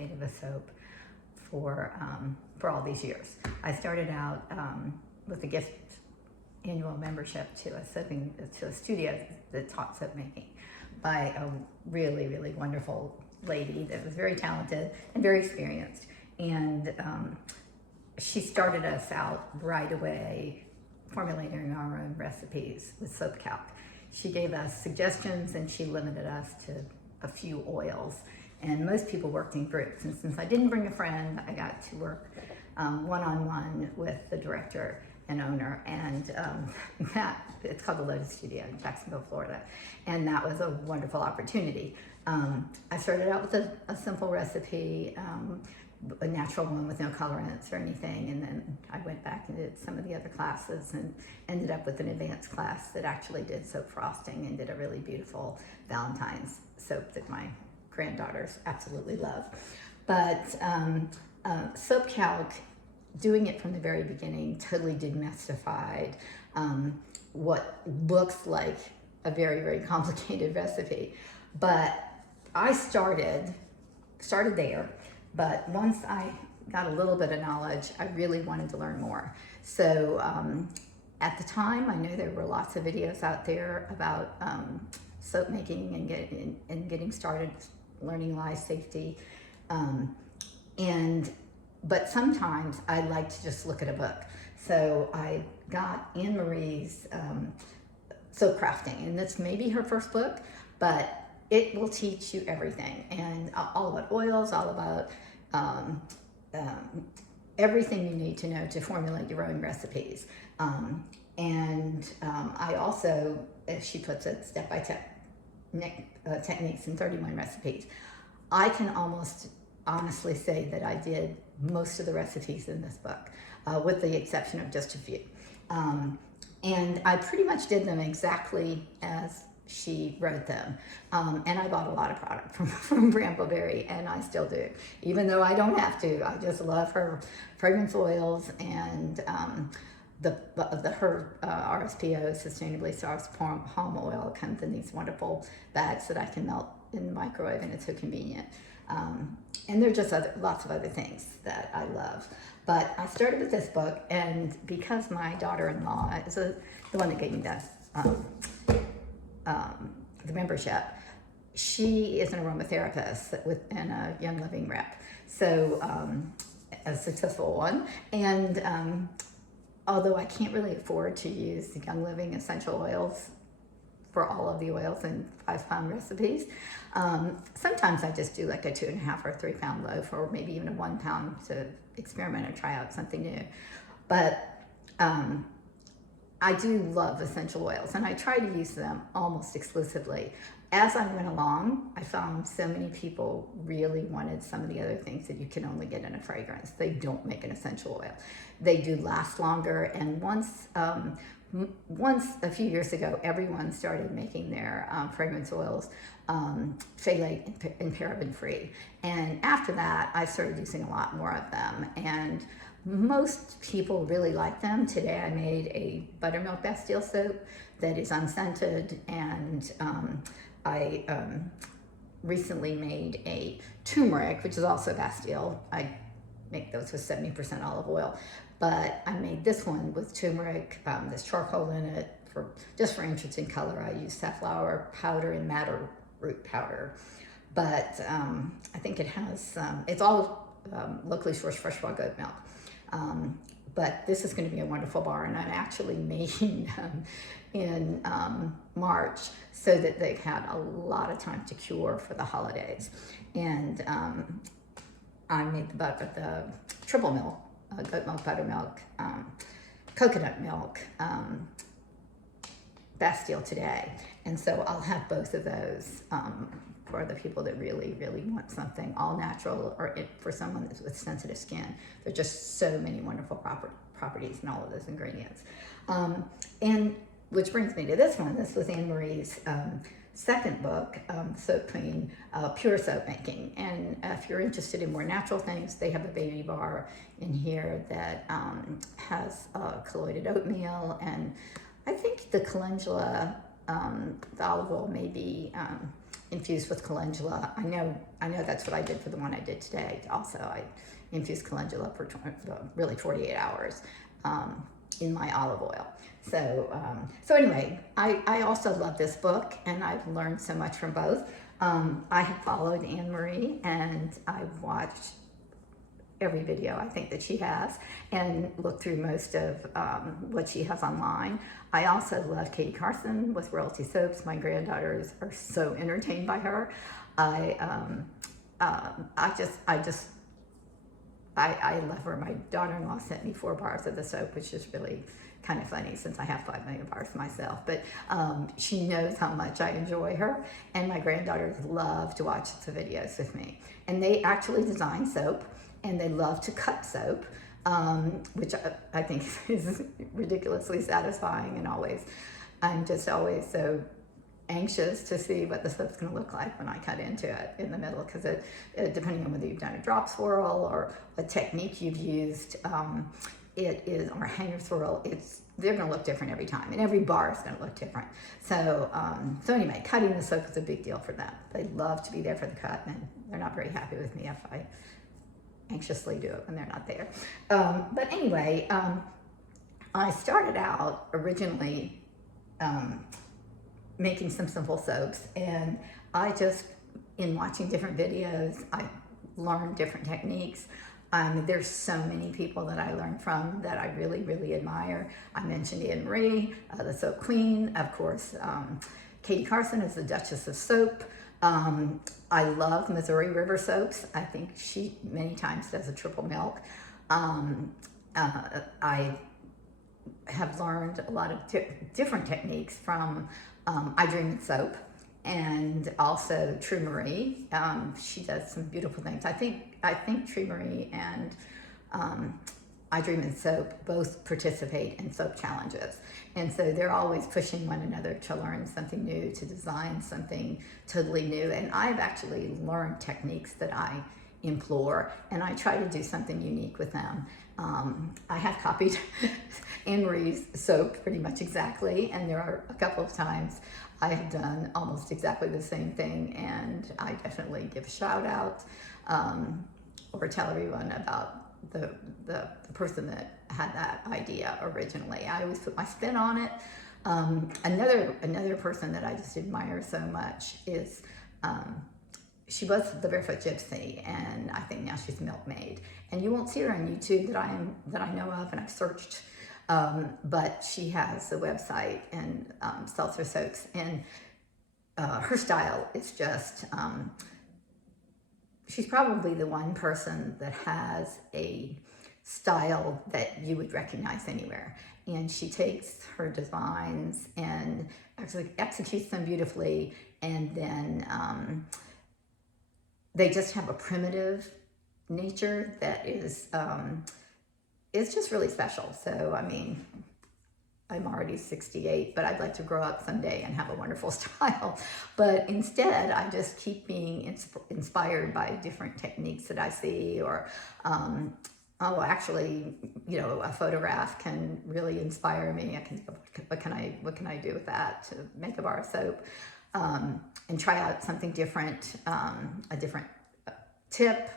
made of a soap for all these years. I started out with a gift annual membership to a studio that taught soap making by a really, really wonderful lady that was very talented and very experienced. And she started us out right away formulating our own recipes with soap calc. She gave us suggestions and she limited us to a few oils. And most people worked in groups. And since I didn't bring a friend, I got to work one-on-one with the director and owner. And it's called the Lotus Studio in Jacksonville, Florida. And that was a wonderful opportunity. I started out with a simple recipe, a natural one with no colorants or anything, and then I went back and did some of the other classes and ended up with an advanced class that actually did soap frosting and did a really beautiful Valentine's soap that my granddaughters absolutely love. But soap calc, doing it from the very beginning, totally demystified what looks like a very, very complicated recipe. But I started there. But once I got a little bit of knowledge, I really wanted to learn more. So at the time, I know there were lots of videos out there about soap making and getting started, learning lye safety. But sometimes I like to just look at a book. So I got Anne Marie's Soap Crafting, and that's maybe her first book, but it will teach you everything, and all about oils, all about everything you need to know to formulate your own recipes. I also, as she puts it, step-by-step techniques in 31 recipes. I can almost honestly say that I did most of the recipes in this book, with the exception of just a few. And I pretty much did them exactly as she wrote them. And I bought a lot of product from Brambleberry, and I still do, even though I don't have to. I just love her fragrance oils and her RSPO, sustainably sourced palm oil, comes in these wonderful bags that I can melt in the microwave, and it's so convenient. And there are just lots of other things that I love. But I started with this book, and because my daughter-in-law is the one that gave me the membership, she is an aromatherapist and a Young Living rep, so a successful one. And although I can't really afford to use the Young Living essential oils for all of the oils in 5-pound recipes, sometimes I just do like a 2.5 or 3 pound loaf, or maybe even a 1 pound to experiment and try out something new. But I do love essential oils, and I try to use them almost exclusively. As I went along, I found so many people really wanted some of the other things that you can only get in a fragrance. They don't make an essential oil. They do last longer, and once a few years ago, everyone started making their fragrance oils phthalate and paraben free. And after that, I started using a lot more of them, and most people really like them. Today I made a buttermilk Bastille soap that is unscented, and I recently made a turmeric, which is also Bastille. I make those with 70% olive oil, but I made this one with turmeric. There's charcoal in it just for interesting color. I use safflower powder and madder root powder, but I think it has, it's all locally sourced fresh raw goat milk. But this is going to be a wonderful bar, and I'm actually making them in March so that they've had a lot of time to cure for the holidays. And I made the triple milk, goat milk, buttermilk, coconut milk, Bastille today. And so I'll have both of those for the people that really, really want something all natural, or for someone that's with sensitive skin. There are just so many wonderful properties in all of those ingredients. And which brings me to this one. This was Anne Marie's second book, Soap Queen, Pure Soap Making. And if you're interested in more natural things, they have a baby bar in here that has colloidal oatmeal, and I think the calendula, the olive oil, may be infused with calendula. I know that's what I did for the one I did today. Also, I infused calendula for really 48 hours in my olive oil. So anyway, I also love this book, and I've learned so much from both. I have followed Anne Marie, and I've watched every video I think that she has, and looked through most of what she has online. I also love Katie Carson with Royalty Soaps. My granddaughters are so entertained by her. I love her. My daughter-in-law sent me 4 bars of the soap, which is really kind of funny since I have 5 million bars myself. But she knows how much I enjoy her, and my granddaughters love to watch the videos with me. And they actually design soap, and they love to cut soap, which I think is ridiculously satisfying. And I'm just always so anxious to see what the soap's going to look like when I cut into it in the middle, because depending on whether you've done a drop swirl or a technique you've used, or a hanger swirl, they're going to look different every time, and every bar is going to look different. So anyway, cutting the soap is a big deal for them. They love to be there for the cut, and they're not very happy with me if I anxiously do it when they're not there. But anyway, I started out originally making some simple soaps, and I just, in watching different videos, I learned different techniques. There's so many people that I learned from that I really, really admire. I mentioned Anne Marie, the soap queen. Of course, Katie Carson is the Duchess of Soap. I love Missouri River soaps. I think she many times does a triple milk. I have learned a lot of different techniques from I Dream in Soap, and also True Marie. She does some beautiful things. I think True Marie and I Dream in Soap both participate in soap challenges, and so they're always pushing one another to learn something new, to design something totally new. And I've actually learned techniques that I implore, and I try to do something unique with them. I have copied Anne Marie's soap pretty much exactly, and there are a couple of times I have done almost exactly the same thing, and I definitely give a shout out or tell everyone about the person that had that idea originally. I always put my spin on it. Another person that I just admire so much is she was the Barefoot Gypsy, and I think now she's Milkmaid. And you won't see her on YouTube that I know of, and I've searched. But she has a website and sells her soaps, and her style is just, she's probably the one person that has a style that you would recognize anywhere. And she takes her designs and actually executes them beautifully, and then they just have a primitive nature that is it's just really special. So, I mean, I'm already 68, but I'd like to grow up someday and have a wonderful style. But instead, I just keep being inspired by different techniques that I see, or, actually, a photograph can really inspire me. I can, what can I do with that to make a bar of soap? And try out something different, a different tip.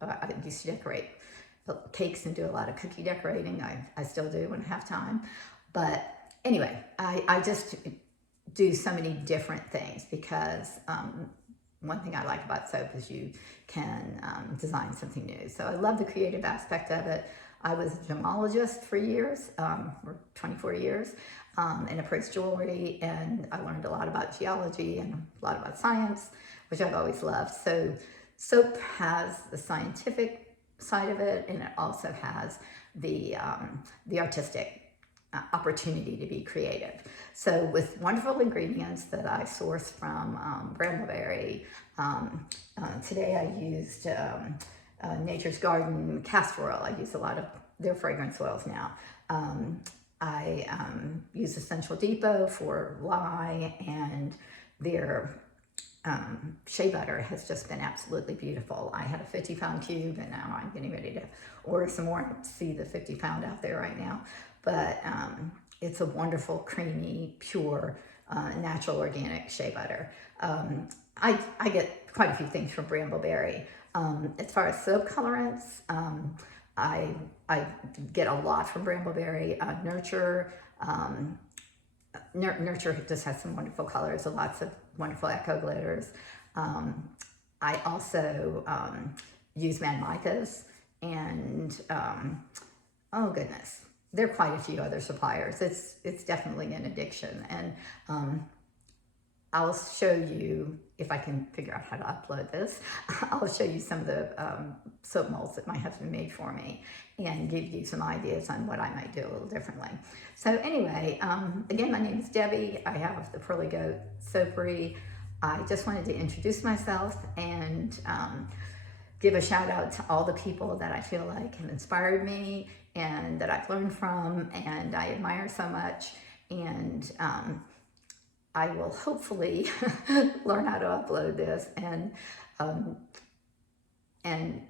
I used to decorate cakes and do a lot of cookie decorating. I still do when I have time. But anyway, I just do so many different things because one thing I like about soap is you can design something new. So I love the creative aspect of it. I was a gemologist for years, or 24 years, and appraised jewelry, and I learned a lot about geology and a lot about science, which I've always loved. So soap has the scientific side of it, and it also has the artistic opportunity to be creative. So with wonderful ingredients that I source from Brambleberry, today I used Nature's Garden castor oil. I use a lot of their fragrance oils now. I use Essential Depot for lye, and their shea butter has just been absolutely beautiful. I had a 50-pound cube, and now I'm getting ready to order some more. I see the 50-pound out there right now, but it's a wonderful, creamy, pure natural organic shea butter. I get quite a few things from Brambleberry. As far as soap colorants, I get a lot from Brambleberry. Nurture. Nurture just has some wonderful colors, lots of wonderful echo glitters. I also use Mad Micas, and oh goodness, there are quite a few other suppliers. It's definitely an addiction, and I'll show you, if I can figure out how to upload this, I'll show you some of the soap molds that my husband made for me and give you some ideas on what I might do a little differently. So anyway, again, my name is Debbie. I have the Pearly Goat Soapery. I just wanted to introduce myself and give a shout out to all the people that I feel like have inspired me and that I've learned from and I admire so much. And I will hopefully learn how to upload this and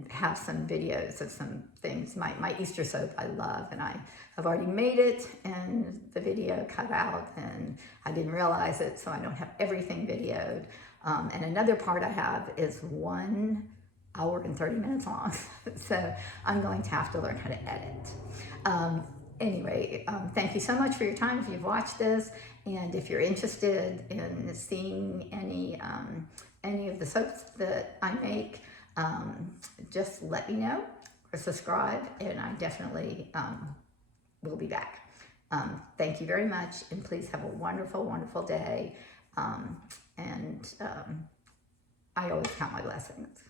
have some videos of some things. My Easter soap I love, and I have already made it, and the video cut out, and I didn't realize it, so I don't have everything videoed. And another part I have is 1 hour and 30 minutes long, so I'm going to have to learn how to edit. Anyway, thank you so much for your time if you've watched this, and if you're interested in seeing any of the soaps that I make, just let me know or subscribe, and I definitely will be back. Thank you very much, and please have a wonderful, wonderful day, and I always count my blessings.